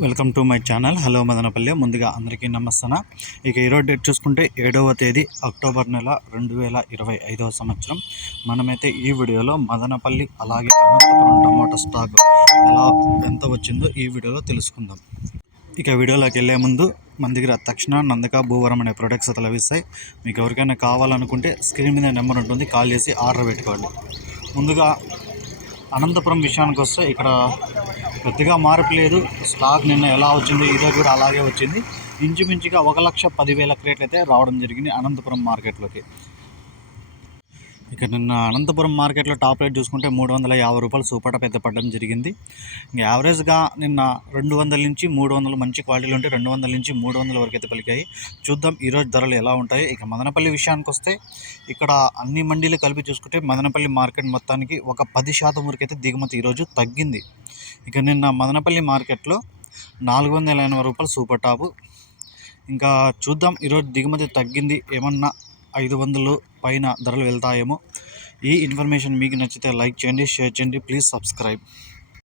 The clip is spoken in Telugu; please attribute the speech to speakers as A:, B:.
A: Welcome to my channel. Hello Madanapalle. ముందుగా అందరికీ నమస్తన ఇక ఈరోజు డేట్ చూసుకుంటే ఏడవ తేదీ అక్టోబర్ నెల రెండు వేల ఇరవై ఐదవ సంవత్సరం. మనమైతే ఈ వీడియోలో మదనపల్లి అలాగే అనంతపురం టమోటా స్టాక్ ఎలా ఎంత వచ్చిందో ఈ వీడియోలో తెలుసుకుందాం. ఇక వీడియోలోకి వెళ్ళే ముందు మన దగ్గర తక్షణ నందక భూవరం అనే ప్రొడక్ట్స్ అయితే లభిస్తాయి. మీకు ఎవరికైనా కావాలనుకుంటే స్క్రీన్ మీద నెంబర్ ఉంటుంది. కాల్ చేసి ఆర్డర్ పెట్టుకోండి. ముందుగా అనంతపురం విషయానికి వస్తే ఇక్కడ పెద్దగా మార్పు లేదు. స్టాక్ నిన్న ఎలా వచ్చింది ఇదో కూడా అలాగే వచ్చింది. ఇంచుమించుగా ఒక లక్ష పదివేల క్రేట్లు అయితే రావడం జరిగింది అనంతపురం మార్కెట్లోకి. ఇక నిన్న అనంతపురం మార్కెట్లో టాప్ రేట్ చూసుకుంటే మూడు వందల యాభై రూపాయలు సూపట పెద్ద పడడం జరిగింది. ఇంకా యావరేజ్గా నిన్న రెండు వందల నుంచి మూడు వందలు మంచి క్వాలిటీలు ఉంటే రెండు వందల నుంచి మూడు వందల వరకు అయితే పలికాయి. చూద్దాం ఈరోజు ధరలు ఎలా ఉంటాయి. ఇక మదనపల్లి విషయానికి వస్తే ఇక్కడ అన్ని మండీలు కలిపి చూసుకుంటే మదనపల్లి మార్కెట్ మొత్తానికి ఒక పది శాతం వరకు అయితే దిగుమతి ఈరోజు తగ్గింది. ఇక నిన్న మదనపల్లి మార్కెట్లో నాలుగు వందల ఎనభై రూపాయలు సూపర్ టాపు. ఇంకా చూద్దాం ఈరోజు దిగుమతి తగ్గింది. ఏమన్నా ఐదు వందలు పైన ధరలు వెళ్తాయేమో. ఈ ఇన్ఫర్మేషన్ మీకు నచ్చితే లైక్ చేయండి షేర్ చేయండి. Please subscribe.